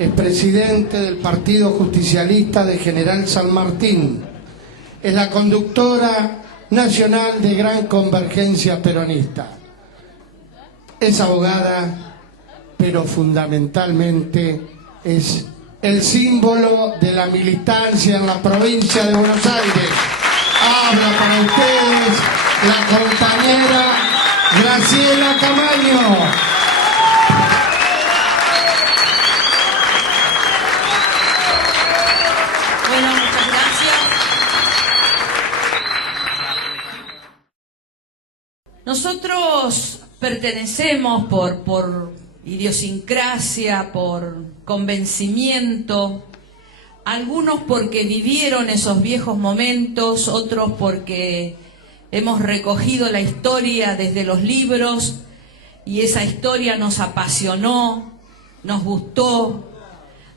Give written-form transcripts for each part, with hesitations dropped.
es presidente del Partido Justicialista de General San Martín. Es la conductora nacional de Gran Convergencia Peronista. Es abogada, pero fundamentalmente es el símbolo de la militancia en la provincia de Buenos Aires. Habla para ustedes la compañera Graciela Camaño. Bueno, muchas gracias. Nosotros pertenecemos por idiosincrasia, por convencimiento, algunos porque vivieron esos viejos momentos, otros porque hemos recogido la historia desde los libros y esa historia nos apasionó, nos gustó,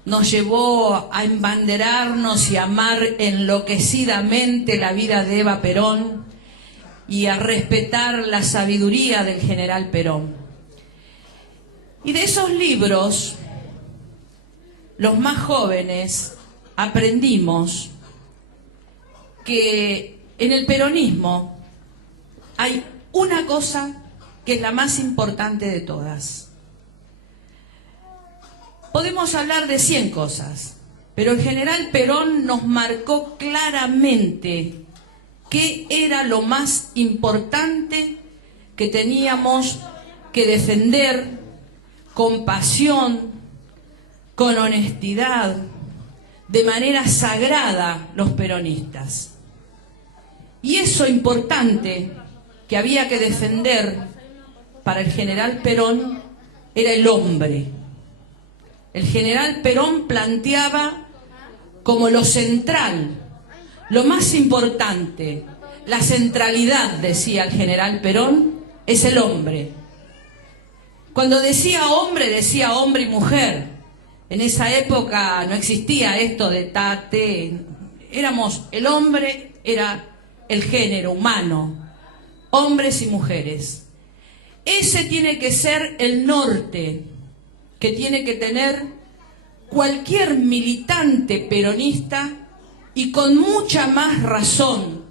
nos llevó a embanderarnos y amar enloquecidamente la vida de Eva Perón y a respetar la sabiduría del general Perón. Y de esos libros, los más jóvenes aprendimos que en el peronismo hay una cosa que es la más importante de todas. Podemos hablar de 100 cosas, pero el general Perón nos marcó claramente qué era lo más importante que teníamos que defender con pasión, con honestidad, de manera sagrada los peronistas. Y eso importante que había que defender para el general Perón era el hombre. El general Perón planteaba como lo central, lo más importante, la centralidad, decía el general Perón, es el hombre. Cuando decía hombre y mujer. En esa época no existía esto de tate, éramos el hombre, era el género humano, hombres y mujeres. Ese tiene que ser el norte que tiene que tener cualquier militante peronista y con mucha más razón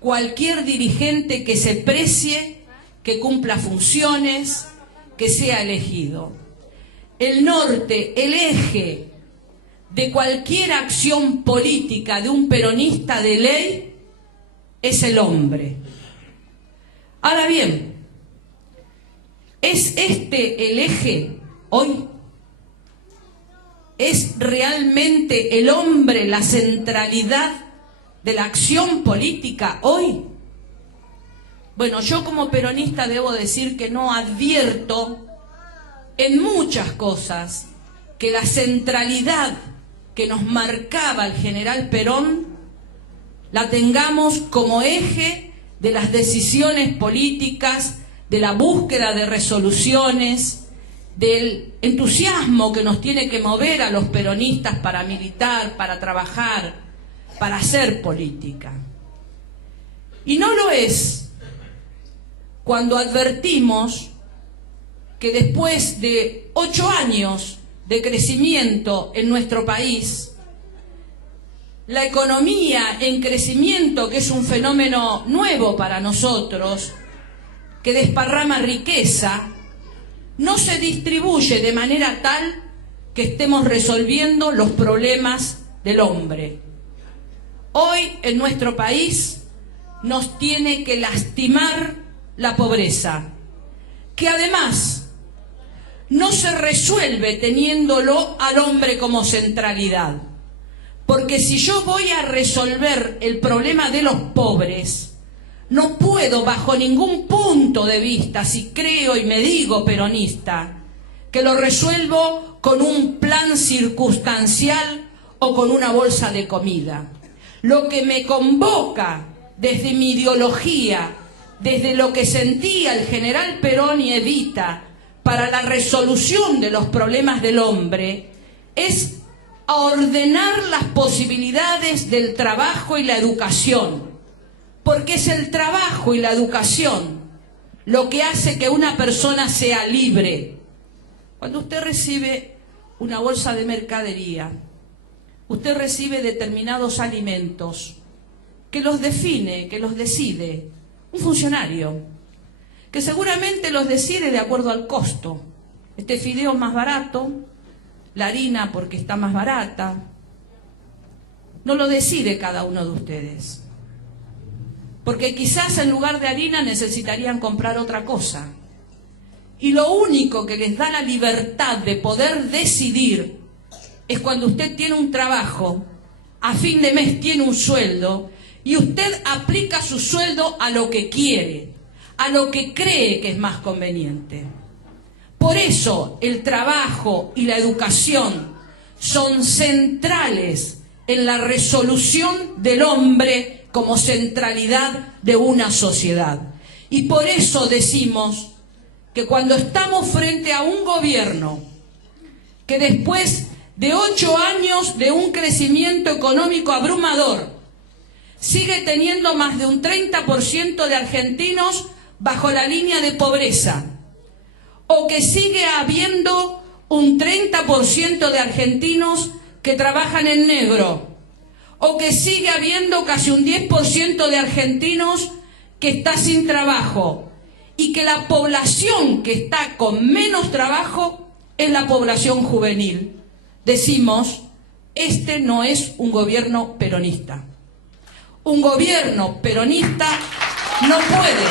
cualquier dirigente que se precie, que cumpla funciones, que sea elegido. El norte, el eje de cualquier acción política de un peronista de ley es el hombre. Ahora bien, ¿es este el eje hoy? ¿Es realmente el hombre la centralidad de la acción política hoy? Bueno, yo como peronista debo decir que no advierto en muchas cosas que la centralidad que nos marcaba el general Perón la tengamos como eje de las decisiones políticas, de la búsqueda de resoluciones, del entusiasmo que nos tiene que mover a los peronistas para militar, para trabajar, para hacer política. Y no lo es cuando advertimos que después de 8 años de crecimiento en nuestro país, la economía en crecimiento, que es un fenómeno nuevo para nosotros, que desparrama riqueza, no se distribuye de manera tal que estemos resolviendo los problemas del hombre. Hoy en nuestro país nos tiene que lastimar la pobreza, que además no se resuelve teniéndolo al hombre como centralidad. Porque si yo voy a resolver el problema de los pobres, no puedo bajo ningún punto de vista, si creo y me digo peronista, que lo resuelvo con un plan circunstancial o con una bolsa de comida. Lo que me convoca desde mi ideología, desde lo que sentía el general Perón y Evita para la resolución de los problemas del hombre, es a ordenar las posibilidades del trabajo y la educación, porque es el trabajo y la educación lo que hace que una persona sea libre. Cuando usted recibe una bolsa de mercadería, usted recibe determinados alimentos que los define, que los decide un funcionario, que seguramente los decide de acuerdo al costo. Este fideo es más barato, la harina porque está más barata. No lo decide cada uno de ustedes, porque quizás en lugar de harina necesitarían comprar otra cosa. Y lo único que les da la libertad de poder decidir es cuando usted tiene un trabajo, a fin de mes tiene un sueldo, y usted aplica su sueldo a lo que quiere, a lo que cree que es más conveniente. Por eso el trabajo y la educación son centrales en la resolución del hombre como centralidad de una sociedad. Y por eso decimos que cuando estamos frente a un gobierno que después de 8 años de un crecimiento económico abrumador sigue teniendo más de un 30% de argentinos bajo la línea de pobreza, o que sigue habiendo un 30% de argentinos que trabajan en negro, o que sigue habiendo casi un 10% de argentinos que está sin trabajo, y que la población que está con menos trabajo es la población juvenil. Decimos, este no es un gobierno peronista. Un gobierno peronista no puede,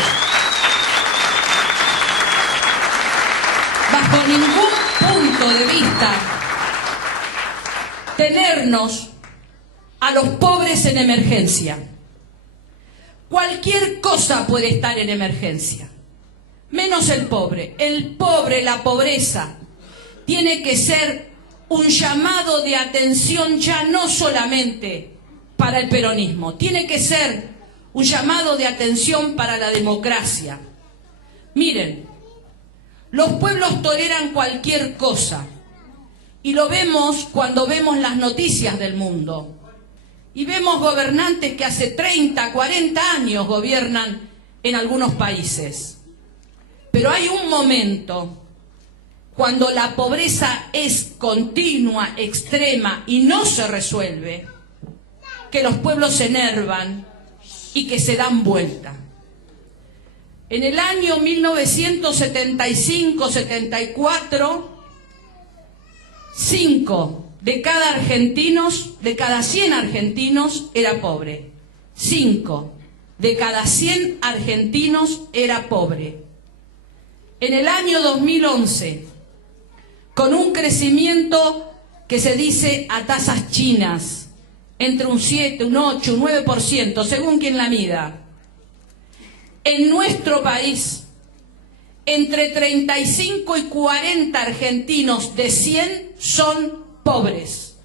bajo ningún punto de vista, tenernos a los pobres en emergencia. Cualquier cosa puede estar en emergencia, menos el pobre. El pobre, la pobreza, tiene que ser un llamado de atención ya no solamente para el peronismo, tiene que ser un llamado de atención para la democracia. Miren, los pueblos toleran cualquier cosa, y lo vemos cuando vemos las noticias del mundo. Y vemos gobernantes que hace 30, 40 años gobiernan en algunos países. Pero hay un momento cuando la pobreza es continua, extrema y no se resuelve, que los pueblos se enervan y que se dan vuelta. En el año 1975-74, 5 de cada 100 argentinos era pobre. 5 de cada 100 argentinos era pobre. En el año 2011, con un crecimiento que se dice a tasas chinas, entre un 7, un 8, un 9%, según quien la mida. En nuestro país, entre 35 y 40 argentinos de 100 son pobres.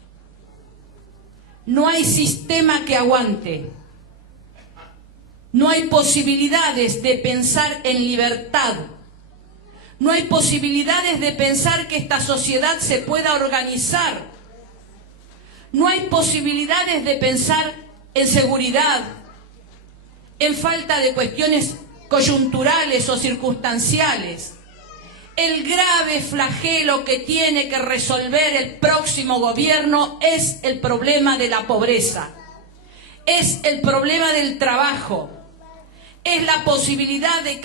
No hay sistema que aguante. No hay posibilidades de pensar en libertad. No hay posibilidades de pensar que esta sociedad se pueda organizar. No hay posibilidades de pensar en seguridad, en falta de cuestiones coyunturales o circunstanciales. El grave flagelo que tiene que resolver el próximo gobierno es el problema de la pobreza, es el problema del trabajo, es la posibilidad de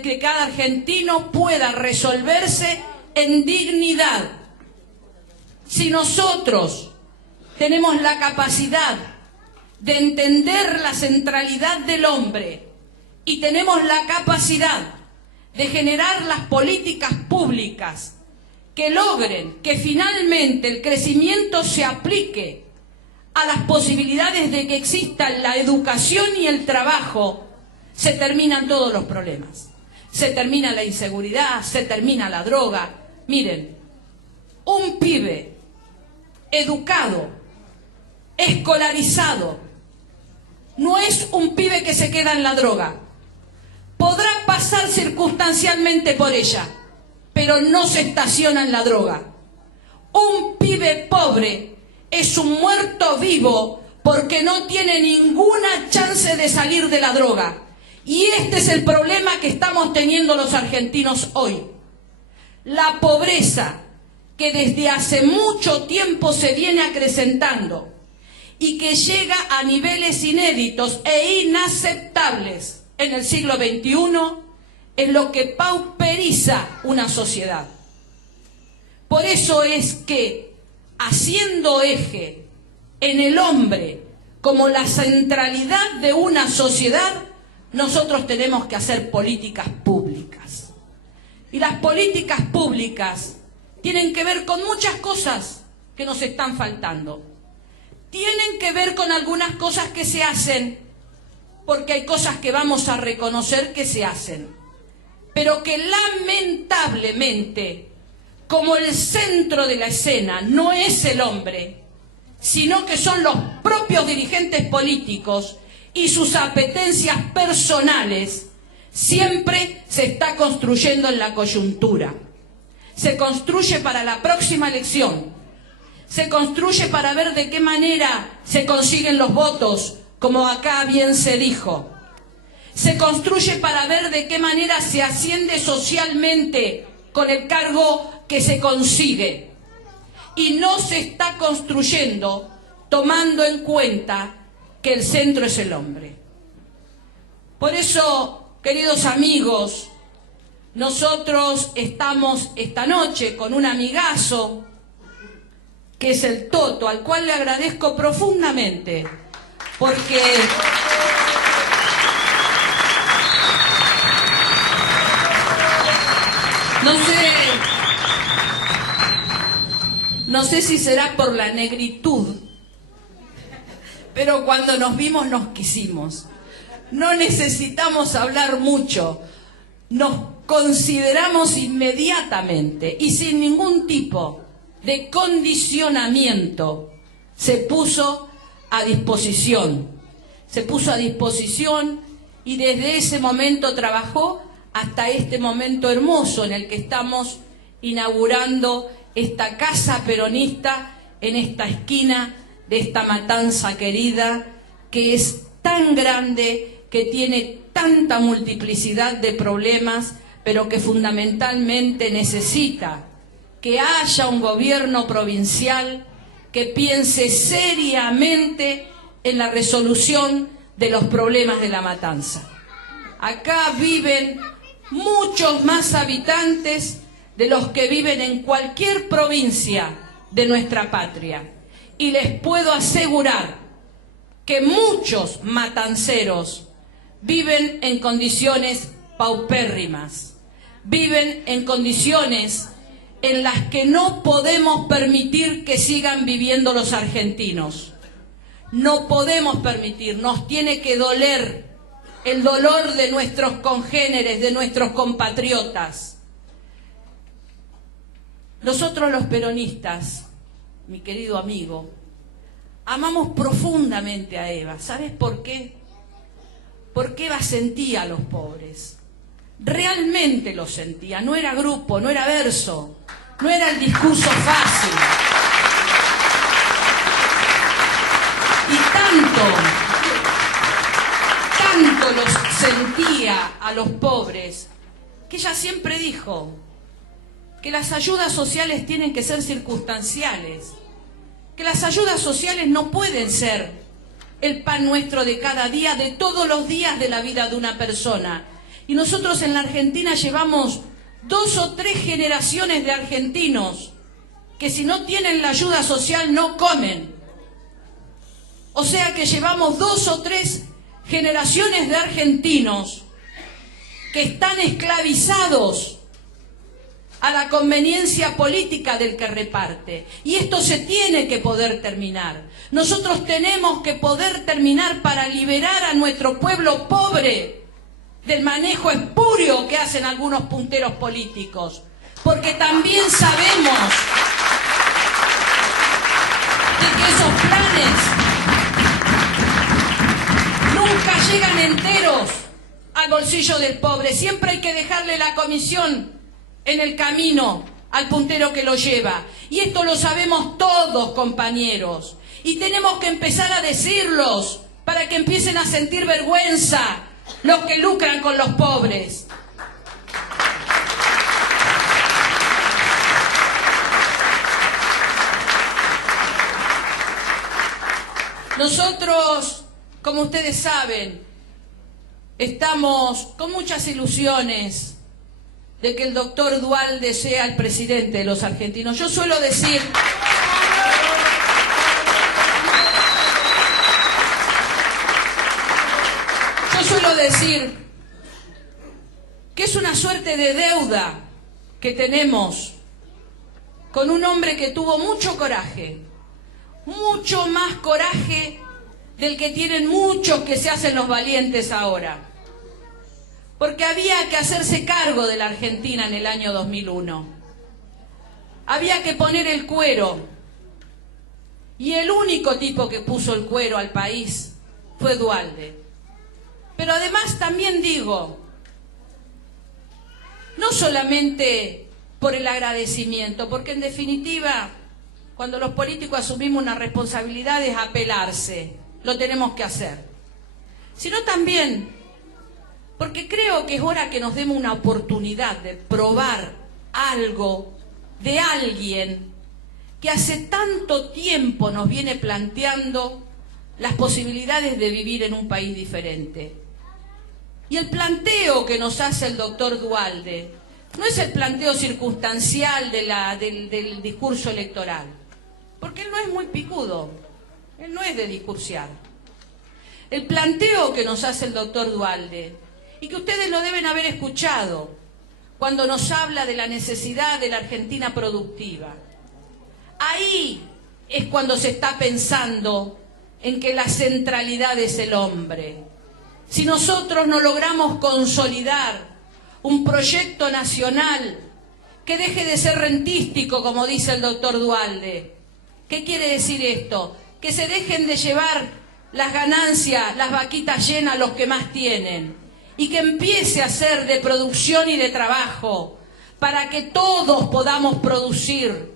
que cada argentino pueda resolverse en dignidad. Si nosotros tenemos la capacidad de entender la centralidad del hombre y tenemos la capacidad de generar las políticas públicas que logren que finalmente el crecimiento se aplique a las posibilidades de que existan la educación y el trabajo, se terminan todos los problemas. Se termina la inseguridad, se termina la droga. Miren, un pibe educado, escolarizado, no es un pibe que se queda en la droga. Podrá pasar circunstancialmente por ella, pero no se estaciona en la droga. Un pibe pobre es un muerto vivo porque no tiene ninguna chance de salir de la droga. Y este es el problema que estamos teniendo los argentinos hoy. La pobreza que desde hace mucho tiempo se viene acrecentando y que llega a niveles inéditos e inaceptables en el siglo XXI, es lo que pauperiza una sociedad. Por eso es que, haciendo eje en el hombre como la centralidad de una sociedad, nosotros tenemos que hacer políticas públicas. Y las políticas públicas tienen que ver con muchas cosas que nos están faltando. Tienen que ver con algunas cosas que se hacen, porque hay cosas que vamos a reconocer que se hacen, pero que lamentablemente, como el centro de la escena no es el hombre, sino que son los propios dirigentes políticos y sus apetencias personales, siempre se está construyendo en la coyuntura. Se construye para la próxima elección, se construye para ver de qué manera se consiguen los votos, como acá bien se dijo. Se construye para ver de qué manera se asciende socialmente con el cargo que se consigue. Y no se está construyendo tomando en cuenta que el centro es el hombre. Por eso, queridos amigos, nosotros estamos esta noche con un amigazo que es el Toto, al cual le agradezco profundamente, porque no sé si será por la negritud, pero cuando nos vimos nos quisimos. No necesitamos hablar mucho, nos consideramos inmediatamente y sin ningún tipo de condicionamiento se puso a disposición. Se puso a disposición y desde ese momento trabajó hasta este momento hermoso en el que estamos inaugurando esta casa peronista en esta esquina de esta Matanza querida, que es tan grande, que tiene tanta multiplicidad de problemas, pero que fundamentalmente necesita que haya un gobierno provincial que piense seriamente en la resolución de los problemas de la Matanza. Acá viven muchos más habitantes de los que viven en cualquier provincia de nuestra patria. Y les puedo asegurar que muchos matanceros viven en condiciones paupérrimas, viven en condiciones en las que no podemos permitir que sigan viviendo los argentinos. No podemos permitir, nos tiene que doler el dolor de nuestros congéneres, de nuestros compatriotas. Nosotros los peronistas, mi querido amigo, amamos profundamente a Eva. ¿Sabes por qué? Porque Eva sentía a los pobres. Realmente los sentía. No era grupo, no era verso, no era el discurso fácil. Y tanto los sentía a los pobres, que ella siempre dijo que las ayudas sociales tienen que ser circunstanciales, que las ayudas sociales no pueden ser el pan nuestro de cada día, de todos los días de la vida de una persona. Y nosotros en la Argentina llevamos 2 o 3 generaciones de argentinos que si no tienen la ayuda social no comen. O sea que llevamos 2 o 3 generaciones de argentinos que están esclavizados a la conveniencia política del que reparte. Y esto se tiene que poder terminar. Nosotros tenemos que poder terminar para liberar a nuestro pueblo pobre del manejo espurio que hacen algunos punteros políticos. Porque también sabemos de que esos planes nunca llegan enteros al bolsillo del pobre. Siempre hay que dejarle la comisión en el camino al puntero que lo lleva. Y esto lo sabemos todos, compañeros. Y tenemos que empezar a decirlos para que empiecen a sentir vergüenza los que lucran con los pobres. Nosotros, como ustedes saben, estamos con muchas ilusiones de que el doctor Duhalde sea el presidente de los argentinos. Yo suelo decir que es una suerte de deuda que tenemos con un hombre que tuvo mucho coraje, mucho más coraje del que tienen muchos que se hacen los valientes ahora. Porque había que hacerse cargo de la Argentina en el año 2001. Había que poner el cuero. Y el único tipo que puso el cuero al país fue Duhalde. Pero además también digo, no solamente por el agradecimiento, porque en definitiva, cuando los políticos asumimos una responsabilidad es apelarse, lo tenemos que hacer, sino también porque creo que es hora que nos demos una oportunidad de probar algo de alguien que hace tanto tiempo nos viene planteando las posibilidades de vivir en un país diferente. Y el planteo que nos hace el doctor Duhalde no es el planteo circunstancial del discurso electoral, porque él no es muy picudo, él no es de discursiar. El planteo que nos hace el doctor Duhalde, y que ustedes lo deben haber escuchado, cuando nos habla de la necesidad de la Argentina productiva. Ahí es cuando se está pensando en que la centralidad es el hombre. Si nosotros no logramos consolidar un proyecto nacional que deje de ser rentístico, como dice el doctor Duhalde, ¿qué quiere decir esto? Que se dejen de llevar las ganancias, las vaquitas llenas, los que más tienen, y que empiece a ser de producción y de trabajo, para que todos podamos producir,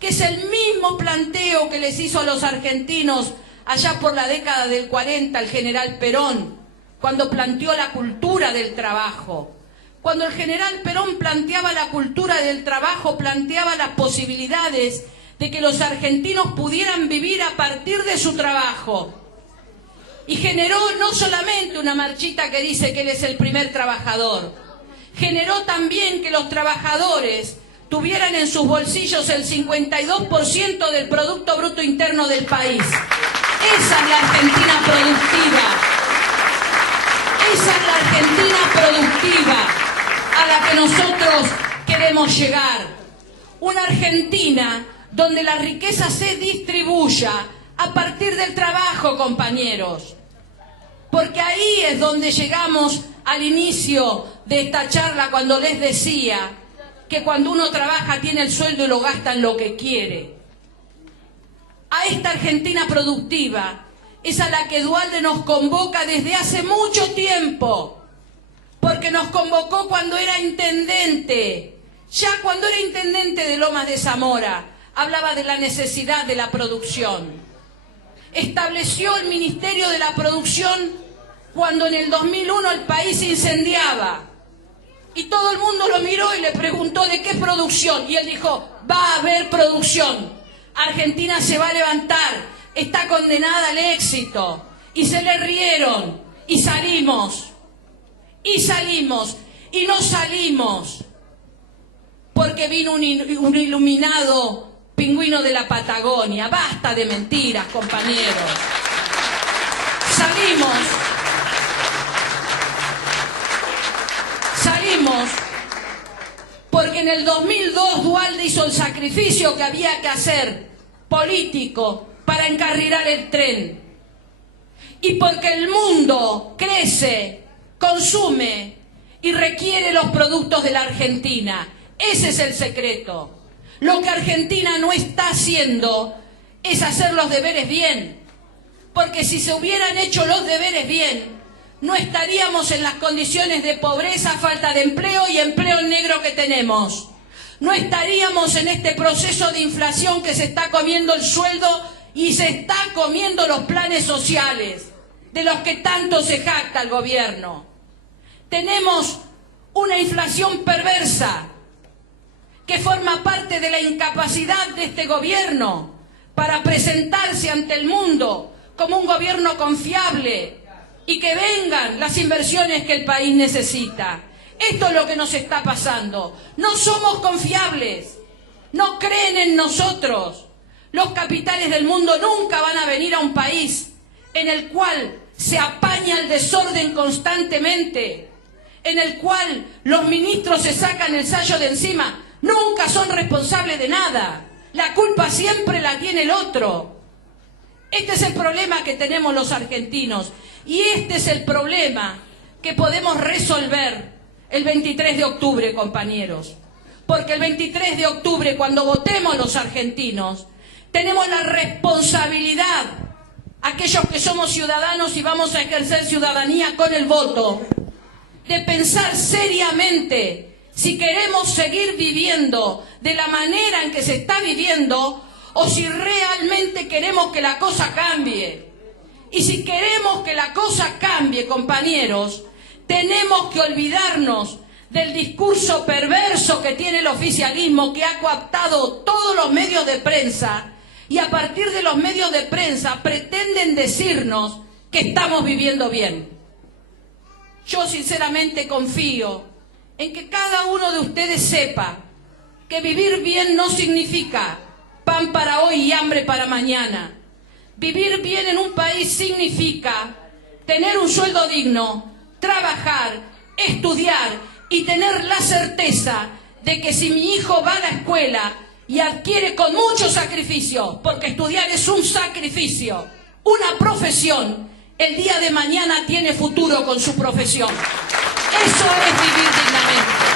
que es el mismo planteo que les hizo a los argentinos allá por la década del 40 el general Perón, cuando planteó la cultura del trabajo. Cuando el general Perón planteaba la cultura del trabajo, planteaba las posibilidades de que los argentinos pudieran vivir a partir de su trabajo. Y generó no solamente una marchita que dice que él es el primer trabajador, generó también que los trabajadores tuvieran en sus bolsillos el 52% del Producto Bruto Interno del país. Esa es la Argentina productiva. Esa es la Argentina productiva a la que nosotros queremos llegar. Una Argentina donde la riqueza se distribuya a partir del trabajo, compañeros. Porque ahí es donde llegamos al inicio de esta charla, cuando les decía que cuando uno trabaja tiene el sueldo y lo gasta en lo que quiere. A esta Argentina productiva es a la que Duhalde nos convoca desde hace mucho tiempo, porque nos convocó cuando era intendente. Ya cuando era intendente de Lomas de Zamora, hablaba de la necesidad de la producción. Estableció el Ministerio de la Producción cuando en el 2001 el país se incendiaba. Y todo el mundo lo miró y le preguntó de qué producción. Y él dijo, va a haber producción. Argentina se va a levantar, está condenada al éxito. Y se le rieron. Y salimos. Y salimos. Y no salimos porque vino un iluminado pingüino de la Patagonia. Basta de mentiras, compañeros. Salimos porque en el 2002 Duhalde hizo el sacrificio que había que hacer, político, para encarrilar el tren. Y porque el mundo crece, consume y requiere los productos de la Argentina. Ese es el secreto. Lo que Argentina no está haciendo es hacer los deberes bien. Porque si se hubieran hecho los deberes bien, no estaríamos en las condiciones de pobreza, falta de empleo y empleo negro que tenemos. No estaríamos en este proceso de inflación que se está comiendo el sueldo y se está comiendo los planes sociales, de los que tanto se jacta el gobierno. Tenemos una inflación perversa que forma parte de la incapacidad de este gobierno para presentarse ante el mundo como un gobierno confiable y que vengan las inversiones que el país necesita. Esto es lo que nos está pasando. No somos confiables, no creen en nosotros. Los capitales del mundo nunca van a venir a un país en el cual se apaña el desorden constantemente, en el cual los ministros se sacan el sayo de encima. Nunca son responsables de nada. La culpa siempre la tiene el otro. Este es el problema que tenemos los argentinos y este es el problema que podemos resolver el 23 de octubre, compañeros. Porque el 23 de octubre, cuando votemos los argentinos, tenemos la responsabilidad, aquellos que somos ciudadanos y vamos a ejercer ciudadanía con el voto, de pensar seriamente si queremos seguir viviendo de la manera en que se está viviendo o si realmente queremos que la cosa cambie. Y si queremos que la cosa cambie, compañeros, tenemos que olvidarnos del discurso perverso que tiene el oficialismo, que ha cooptado todos los medios de prensa y a partir de los medios de prensa pretenden decirnos que estamos viviendo bien. Yo sinceramente confío en que cada uno de ustedes sepa que vivir bien no significa pan para hoy y hambre para mañana. Vivir bien en un país significa tener un sueldo digno, trabajar, estudiar y tener la certeza de que si mi hijo va a la escuela y adquiere con mucho sacrificio, porque estudiar es un sacrificio, una profesión, el día de mañana tiene futuro con su profesión. Eso es vivir dignamente.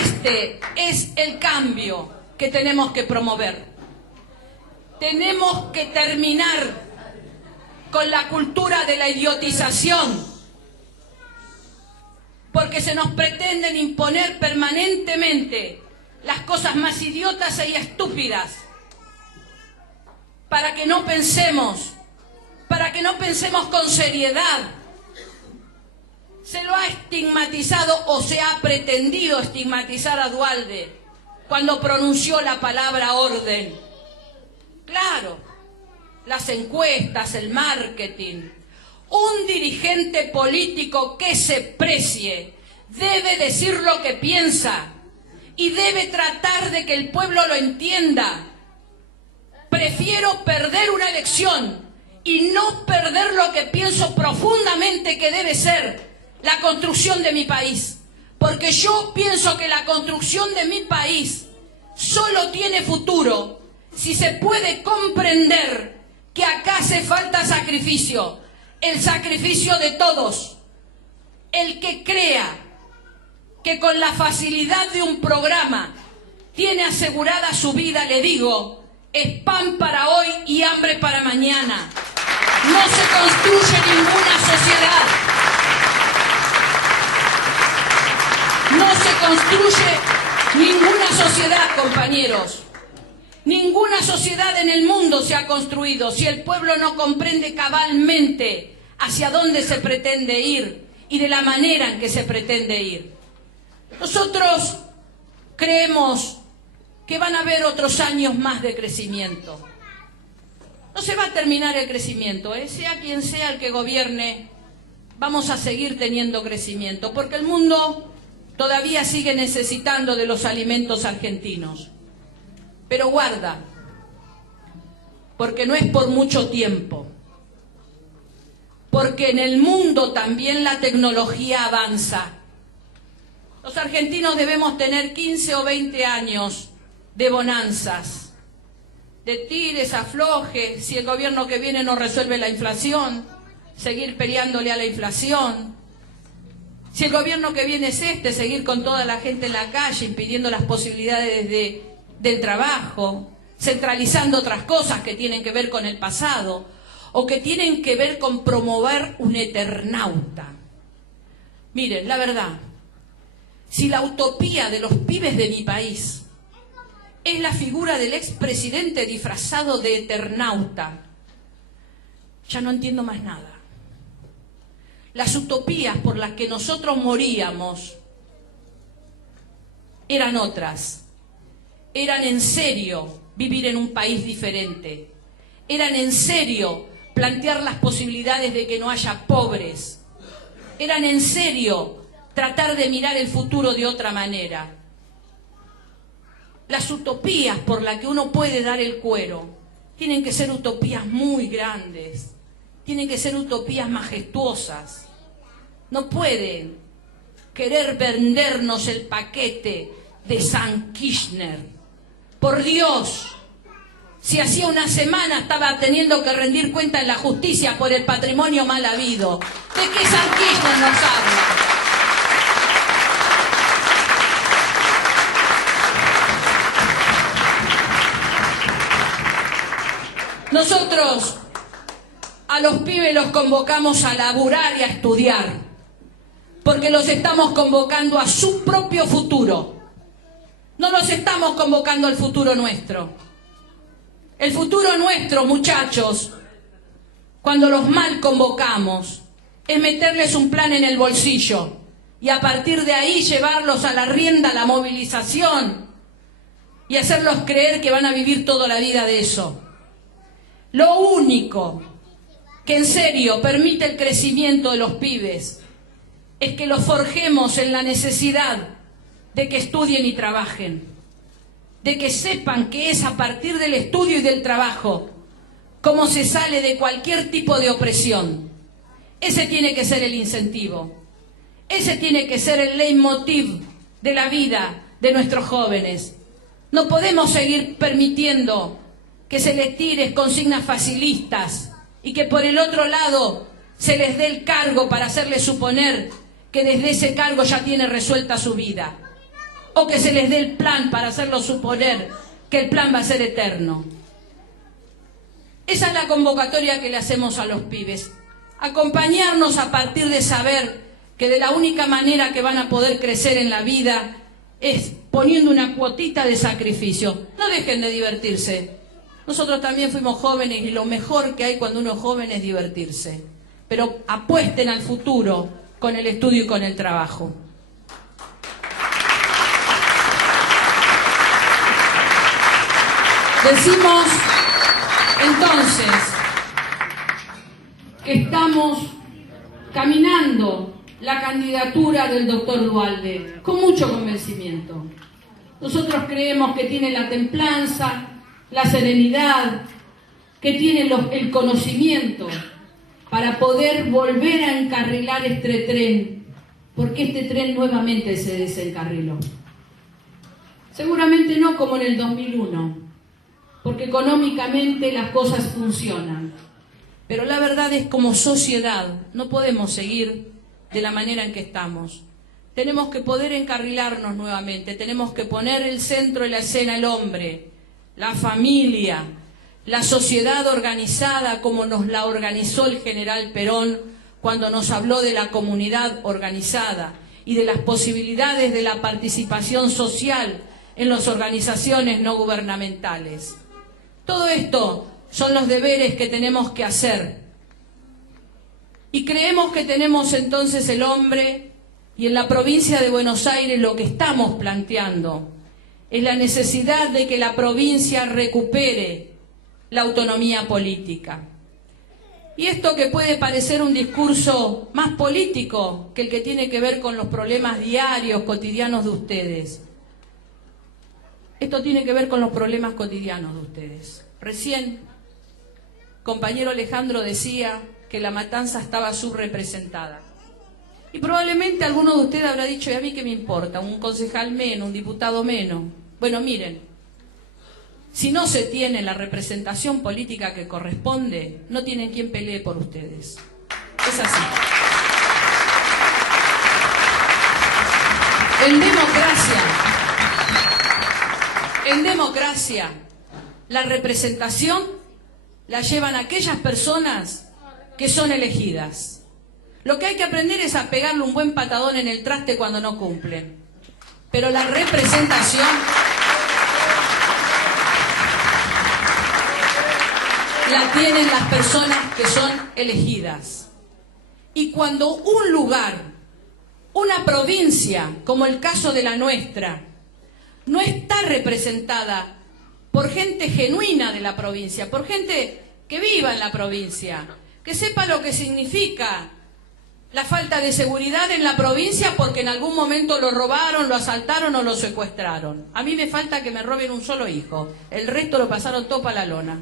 Este es el cambio que tenemos que promover. Tenemos que terminar con la cultura de la idiotización, porque se nos pretenden imponer permanentemente las cosas más idiotas y estúpidas para que no pensemos con seriedad. Se lo ha estigmatizado o se ha pretendido estigmatizar a Duhalde cuando pronunció la palabra orden. Claro, las encuestas, el marketing. Un dirigente político que se precie debe decir lo que piensa y debe tratar de que el pueblo lo entienda. Prefiero perder una elección y no perder lo que pienso profundamente que debe ser la construcción de mi país, porque yo pienso que la construcción de mi país solo tiene futuro si se puede comprender que acá hace falta sacrificio, el sacrificio de todos. El que crea que con la facilidad de un programa tiene asegurada su vida, le digo, es pan para hoy y hambre para mañana. No se construye ninguna sociedad. No se construye ninguna sociedad, compañeros. Ninguna sociedad en el mundo se ha construido si el pueblo no comprende cabalmente hacia dónde se pretende ir y de la manera en que se pretende ir. Nosotros creemos que van a haber otros años más de crecimiento. No se va a terminar el crecimiento, sea quien sea el que gobierne, vamos a seguir teniendo crecimiento, porque el mundo todavía sigue necesitando de los alimentos argentinos. Pero guarda, porque no es por mucho tiempo, porque en el mundo también la tecnología avanza. Los argentinos debemos tener 15 o 20 años de bonanzas, de tires, aflojes, si el gobierno que viene no resuelve la inflación, seguir peleándole a la inflación. Si el gobierno que viene es seguir con toda la gente en la calle, impidiendo las posibilidades del trabajo, centralizando otras cosas que tienen que ver con el pasado o que tienen que ver con promover un eternauta. Miren, la verdad, si la utopía de los pibes de mi país es la figura del expresidente disfrazado de eternauta, ya no entiendo más nada. Las utopías por las que nosotros moríamos eran otras. Eran en serio vivir en un país diferente. Eran en serio plantear las posibilidades de que no haya pobres. Eran en serio tratar de mirar el futuro de otra manera. Las utopías por las que uno puede dar el cuero tienen que ser utopías muy grandes, tienen que ser utopías majestuosas. No pueden querer vendernos el paquete de San Kirchner. Por Dios, si hacía una semana estaba teniendo que rendir cuenta en la justicia por el patrimonio mal habido, ¿de qué San Kirchner nos habla? Nosotros a los pibes los convocamos a laburar y a estudiar, porque los estamos convocando a su propio futuro. No los estamos convocando al futuro nuestro. El futuro nuestro, muchachos, cuando los mal convocamos, es meterles un plan en el bolsillo y a partir de ahí llevarlos a la rienda, a la movilización y hacerlos creer que van a vivir toda la vida de eso. Lo único que en serio permite el crecimiento de los pibes es que los forjemos en la necesidad de que estudien y trabajen, de que sepan que es a partir del estudio y del trabajo como se sale de cualquier tipo de opresión. Ese tiene que ser el incentivo, ese tiene que ser el leitmotiv de la vida de nuestros jóvenes. No podemos seguir permitiendo que se les tire consignas facilistas y que por el otro lado se les dé el cargo para hacerles suponer que desde ese cargo ya tiene resuelta su vida, o que se les dé el plan para hacerlos suponer que el plan va a ser eterno. Esa es la convocatoria que le hacemos a los pibes. Acompañarnos a partir de saber que de la única manera que van a poder crecer en la vida es poniendo una cuotita de sacrificio. No dejen de divertirse. Nosotros también fuimos jóvenes y lo mejor que hay cuando uno es joven es divertirse. Pero apuesten al futuro con el estudio y con el trabajo. Decimos entonces que estamos caminando la candidatura del doctor Duhalde con mucho convencimiento. Nosotros creemos que tiene la templanza, la serenidad, que tiene el conocimiento para poder volver a encarrilar este tren, porque este tren nuevamente se desencarriló. Seguramente no como en el 2001, porque económicamente las cosas funcionan, pero la verdad es como sociedad no podemos seguir de la manera en que estamos. Tenemos que poder encarrilarnos nuevamente, tenemos que poner el centro de la escena el hombre, la familia, la sociedad organizada como nos la organizó el general Perón cuando nos habló de la comunidad organizada y de las posibilidades de la participación social en las organizaciones no gubernamentales. Todo esto son los deberes que tenemos que hacer. Y creemos que tenemos entonces el hombre, y en la provincia de Buenos Aires lo que estamos planteando es la necesidad de que la provincia recupere la autonomía política. Y esto que puede parecer un discurso más político que el que tiene que ver con los problemas diarios, cotidianos de ustedes. Esto tiene que ver con los problemas cotidianos de ustedes. Recién, compañero Alejandro decía que La Matanza estaba subrepresentada. Y probablemente alguno de ustedes habrá dicho, ¿y a mí qué me importa? Un concejal menos, un diputado menos. Bueno, miren, si no se tiene la representación política que corresponde, no tienen quien pelee por ustedes. Es así. En democracia, la representación la llevan aquellas personas que son elegidas. Lo que hay que aprender es a pegarle un buen patadón en el traste cuando no cumplen. Pero la representación la tienen las personas que son elegidas. Y cuando un lugar, una provincia, como el caso de la nuestra, no está representada por gente genuina de la provincia, por gente que viva en la provincia, que sepa lo que significa la falta de seguridad en la provincia porque en algún momento lo robaron, lo asaltaron o lo secuestraron. A mí me falta que me roben un solo hijo, el resto lo pasaron todo para la lona.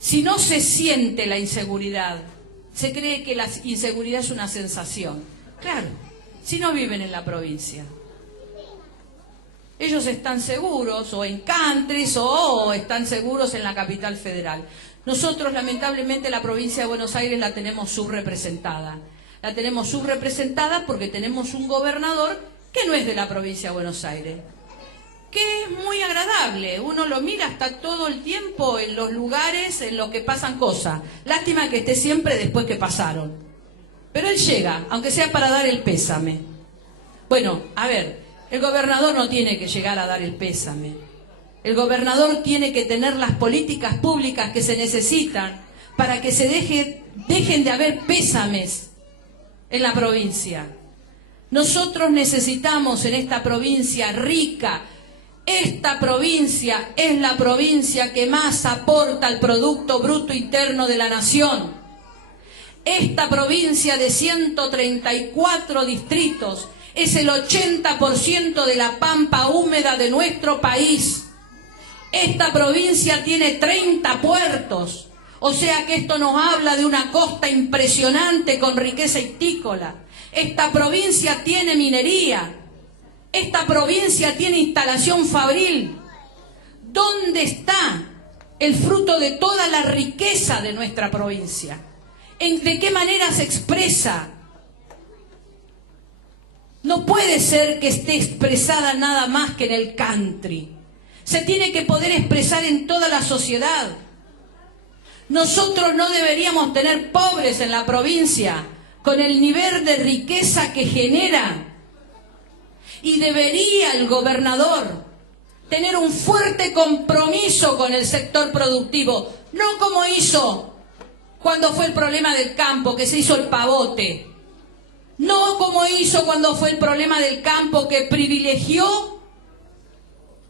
Si no se siente la inseguridad, se cree que la inseguridad es una sensación. Claro, si no viven en la provincia. Ellos están seguros o en countries o están seguros en la capital federal. Nosotros, lamentablemente, la provincia de Buenos Aires la tenemos subrepresentada. La tenemos subrepresentada porque tenemos un gobernador que no es de la provincia de Buenos Aires, que es muy agradable. Uno lo mira hasta todo el tiempo en los lugares en los que pasan cosas. Lástima que esté siempre después que pasaron. Pero él llega, aunque sea para dar el pésame. Bueno, a ver, el gobernador no tiene que llegar a dar el pésame. El gobernador tiene que tener las políticas públicas que se necesitan para que se dejen de haber pésames en la provincia. Nosotros necesitamos en esta provincia rica. Esta provincia es la provincia que más aporta al Producto Bruto Interno de la Nación. Esta provincia de 134 distritos es el 80% de la pampa húmeda de nuestro país. Esta provincia tiene 30 puertos, o sea que esto nos habla de una costa impresionante con riqueza hictícola. Esta provincia tiene minería, esta provincia tiene instalación fabril. ¿Dónde está el fruto de toda la riqueza de nuestra provincia? ¿De qué manera se expresa? No puede ser que esté expresada nada más que en el country. Se tiene que poder expresar en toda la sociedad. Nosotros no deberíamos tener pobres en la provincia con el nivel de riqueza que genera. Y debería el gobernador tener un fuerte compromiso con el sector productivo, no como hizo cuando fue el problema del campo, que se hizo el pavote. No como hizo cuando fue el problema del campo, que privilegió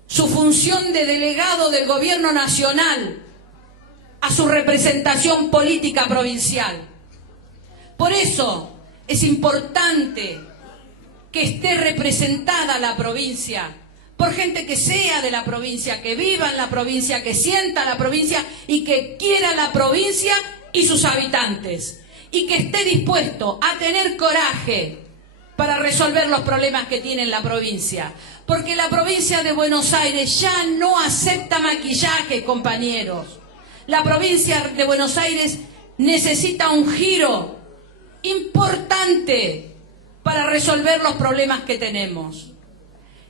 su función de delegado del gobierno nacional a su representación política provincial. Por eso es importante que esté representada la provincia por gente que sea de la provincia, que viva en la provincia, que sienta la provincia y que quiera la provincia y sus habitantes, y que esté dispuesto a tener coraje para resolver los problemas que tiene la provincia. Porque la provincia de Buenos Aires ya no acepta maquillaje, compañeros. La provincia de Buenos Aires necesita un giro importante para resolver los problemas que tenemos.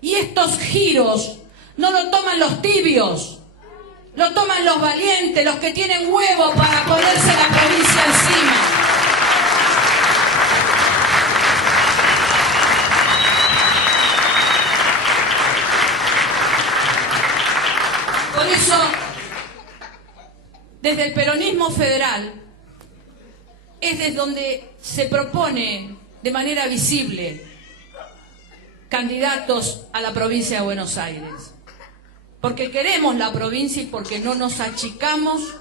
Y estos giros no lo toman los tibios, lo toman los valientes, los que tienen huevo para ponerse la provincia encima. Por eso, desde el peronismo federal, es desde donde se propone de manera visible candidatos a la provincia de Buenos Aires. Porque queremos la provincia y porque no nos achicamos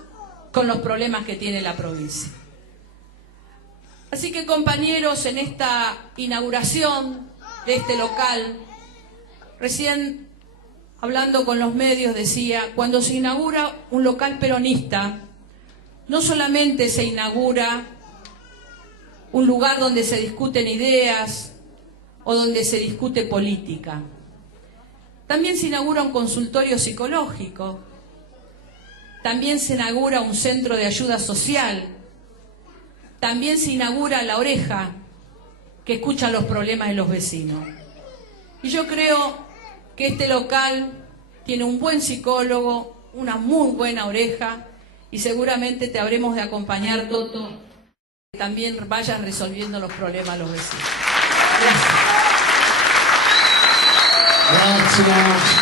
con los problemas que tiene la provincia. Así que, compañeros, en esta inauguración de este local, recién hablando con los medios decía, cuando se inaugura un local peronista, no solamente se inaugura un lugar donde se discuten ideas o donde se discute política, también se inaugura un consultorio psicológico, también se inaugura un centro de ayuda social, también se inaugura La Oreja, que escucha los problemas de los vecinos. Y yo creo que este local tiene un buen psicólogo, una muy buena oreja, y seguramente te habremos de acompañar, Toto, que también vayas resolviendo los problemas de los vecinos. Gracias. Gracias.